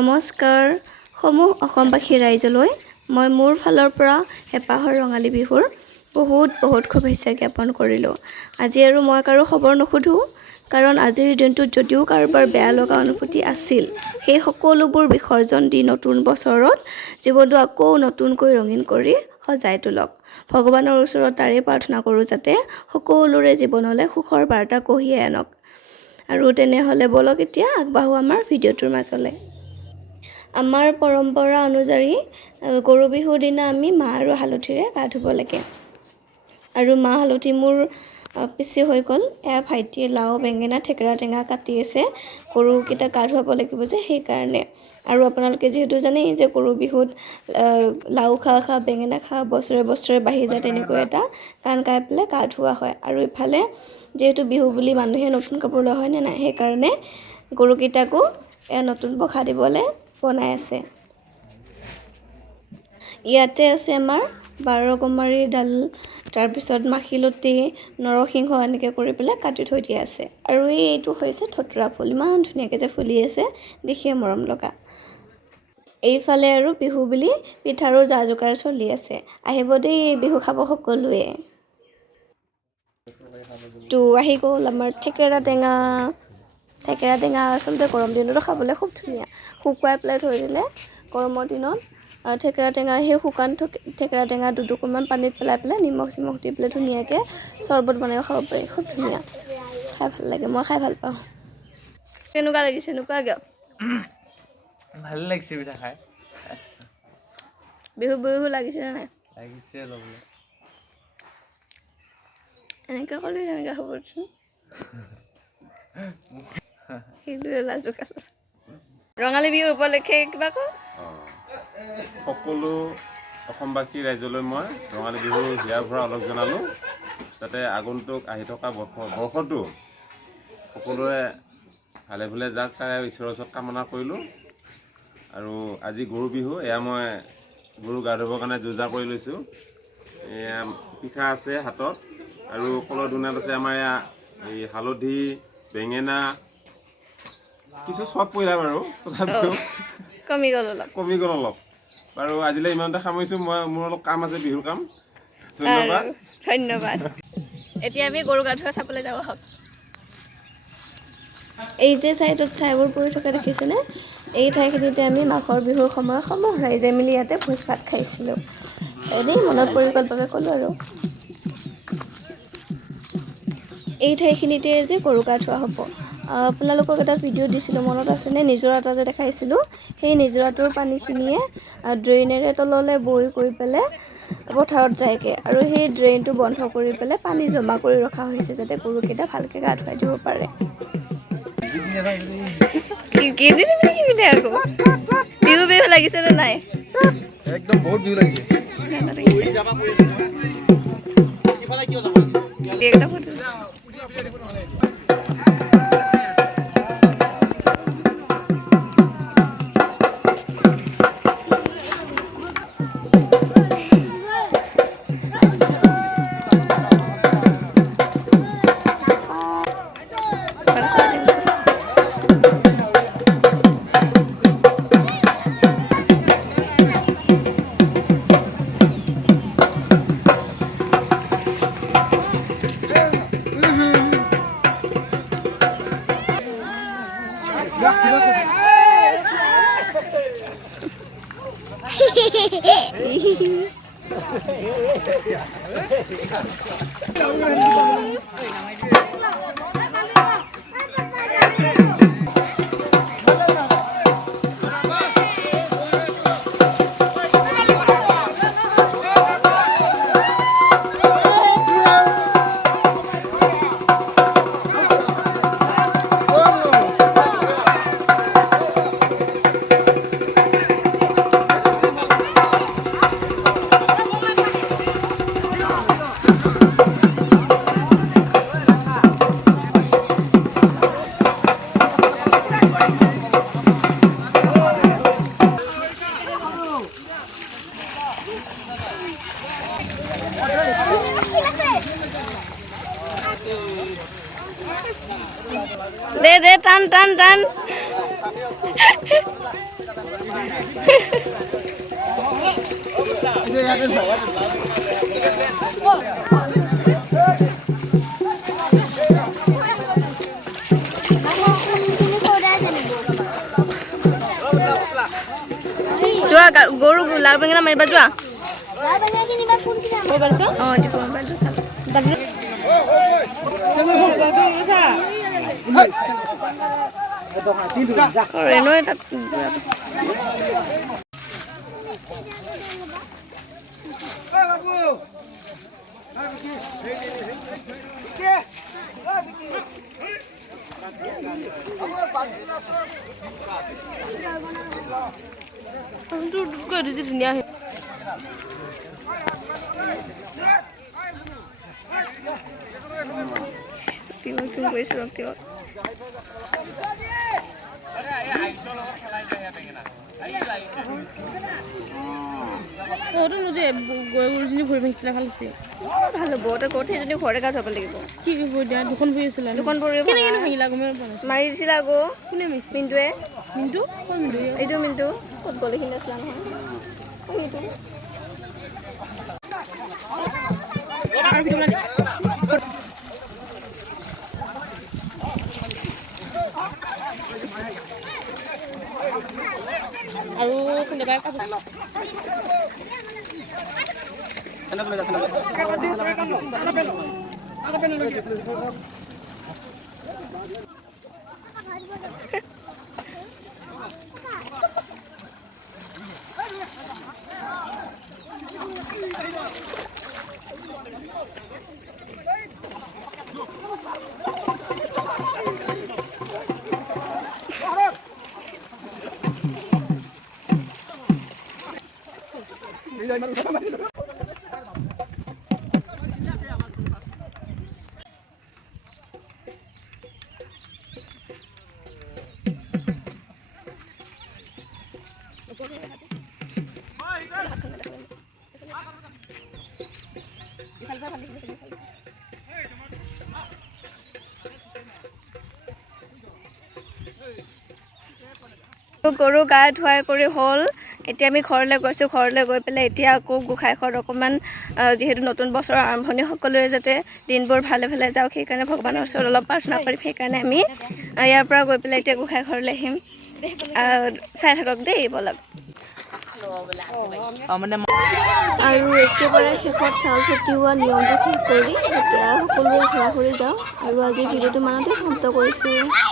নমস্কাৰ সমূহ অসমবাসী ৰাইজলৈ মই মোৰ ফালৰ পৰা হেপাহৰ ৰঙালী বিহুৰ বহুত শুভেচ্ছা জ্ঞাপন কৰিলোঁ। আজি আৰু মই কাৰো খবৰ নুসুধো, কাৰণ আজিৰ দিনটোত যদিও কাৰোবাৰ বেয়া লগা অনুভূতি আছিল, সেই সকলোবোৰ বিসৰ্জন দি নতুন বছৰত জীৱনটো আকৌ নতুনকৈ ৰঙীন কৰি সজাই তোলক। ভগৱানৰ ওচৰত তাৰে প্ৰাৰ্থনা কৰোঁ যাতে সকলোৰে জীৱনলৈ সুখৰ বাৰ্তা কঢ়িয়াই আনক। আৰু তেনেহ'লে বলক এতিয়া আগবাঢ়ো আমাৰ ভিডিঅ'টোৰ মাজলৈ। আমাৰ পৰম্পৰা অনুযায়ী গৰু বিহুৰ দিনা আমি মাহ আৰু হালধিৰে গা ধুব লাগে। আৰু মাহ হালধি মোৰ পিছি হৈ গ'ল। এয়া ভাইটিয়ে লাও বেঙেনা থেকেৰা টেঙা কাটি আছে গৰুকেইটা গা ধুৱাব লাগিব যে, সেইকাৰণে। আৰু আপোনালোকে যিহেতু জানেই যে গৰু বিহুত লাও খা বেঙেনা খা বছৰে বছৰে বাঢ়ি যায়, তেনেকৈ এটা গান গাই পেলাই গা ধুওৱা হয়। আৰু ইফালে যিহেতু বিহু বুলি মানুহে নতুন কাপোৰ লোৱা হয় নে নাই, সেইকাৰণে গৰুকেইটাকো নতুন পঘা দিবলৈ বনাই আছে। ইয়াতে আছে আমাৰ 12 গমাৰি ডাল, তাৰপিছত মাখিলতী, নৰসিংহ এনেকৈ কৰি পেলাই কাটি থৈ দিয়া আছে। আৰু এইটো হৈছে ধতুৰা ফুল, ইমান ধুনীয়াকৈ যে ফুলি আছে, দেখিয়ে মৰম লগা। এইফালে আৰু বিহু বুলি পিঠাৰো যা যোগাৰ চলি আছে। আহিব দেই বিহু খাব সকলোৱে। তো আহি গ'ল আমাৰ থেকেৰা টেঙা আচলতে গৰম দিনতো খাবলৈ খুব ধুনীয়া। শুকুৱাই পেলাই থৈ দিলে গৰমৰ দিনত থেকেৰা টেঙা, সেই শুকান থেকেৰা টেঙা দুটুকুৰমান পানীত পেলাই নিমখ চিমখ দি পেলাই ধুনীয়াকৈ চৰ্বত বনাই খাব পাৰি, খুব ধুনীয়া। খাই ভাল লাগে, মই খাই ভাল পাওঁ। কেনেকুৱা লাগিছে কিয়? ভাল লাগিছে পিঠা খাই। বিহু লাগিছে নাই? লাগিছে ল'বলৈ। এনেকৈ ক'লে তেনেকৈ হ'বচোন। সেইটোৱে লাজু কাল। ৰঙালী বিহুৰ উপলক্ষে কিবা কওঁ? সকলো অসমবাসী ৰাইজলৈ মই ৰঙালী বিহুৰ হিয়াৰ ভৰা অলপ জনালোঁ, যাতে আগন্তুক আহি থকা বৰ্ষটো সকলোৱে ভালে ভালে যাওক, তাৰে ঈশ্বৰৰ ওচৰত কামনা কৰিলোঁ। আৰু আজি গৰু বিহু, এয়া মই গৰু গা ধুবৰ কাৰণে যোজা কৰি লৈছোঁ। এয়া পিঠা আছে হাতত, আৰু কলৰ দুনাত আছে আমাৰ এয়া এই হালধি বেঙেনা কিছু চব পৰিলা বাৰু, তথাপিও কমি গ'ল অলপ। বাৰু আজিলৈ ইমানতে সামৰিছোঁ। মোৰ অলপ কাম আছে, বিহুৰ কাম। ধন্যবাদ। এতিয়া আমি গৰু গা ধোৱা চাবলৈ যাওঁ আহক। এই যে চাইডত চাইবোৰ পৰি থকা দেখিছেনে? এই ঠাইখিনিতে আমি মাঘৰ বিহুৰ সময়ত সমূহ ৰাইজে মিলি ইয়াতে ভোজ ভাত খাইছিলোঁ। এনেই মনত পৰি গ'ল বাবে ক'লোঁ আৰু। এই ঠাইখিনিতে যে গৰু গা ধোৱা হ'ব। আপোনালোকক এটা ভিডিঅ' দিছিলোঁ, মনত আছেনে? নিজৰা এটা যে দেখাইছিলোঁ, সেই নিজৰাটোৰ পানীখিনিয়ে ড্ৰেইনেৰে তললৈ বৈ গৈ পেলাই পথাৰত যায়গৈ। আৰু সেই ড্ৰেইনটো বন্ধ কৰি পেলাই পানী জমা কৰি ৰখা হৈছে, যাতে গৰুকেইটা ভালকৈ গা ধুৱাই দিব পাৰে। বিহু লাগিছে নে নাই? একদম বহুত বিহু লাগিছে। দে দে টান টান টান যোৱা গৰু লাল বেঙেনা মাৰিবা যোৱা ধুনীয়া গৰুজনী ভৰি ভাঙিছিলে ভাল হৈছে ভাল হ'ব তই ক'ত সেইজনী ঘৰতে গা ধুব লাগিব কি দিয়া দুখন ভৰি আছিলে দুখন ভৰি কেনেকৈ ভাঙিলা গমেই পোৱা নাই মাৰি দিছিলা আকৌ কোনে মাৰিছে মিণ্টুৱে মিণ্টু ক'ৰ মিণ্টু এইটো মিণ্টু ক'ত গ'লেখিনি আছিলা নহয় আৰু ভিডিঅ' বনালি আৰু কোনোবাই গৰু গা ধুৱাই কৰি হ'ল এতিয়া আমি ঘৰলৈ গৈছোঁ ঘৰলৈ গৈ পেলাই এতিয়া আকৌ গোঁসাই ঘৰত অকণমান যিহেতু নতুন বছৰৰ আৰম্ভণি সকলোৰে যাতে দিনবোৰ ভালে ভালে যাওক সেইকাৰণে ভগৱানৰ ওচৰত অলপ প্ৰাৰ্থনা কৰিম সেইকাৰণে আমি ইয়াৰ পৰা গৈ পেলাই এতিয়া গোঁসাই ঘৰলৈ আহিম চাই থাকক দেই বলক আৰু একেবাৰে শেষত চাউল ছটিওৱা নিয়মটো শেষ কৰি এতিয়া সকলোৱে ঘৰা ঘৰি যাওঁ আৰু আজিৰ ভিডিঅ'টো মানতে সমাপ্ত কৰিছোঁ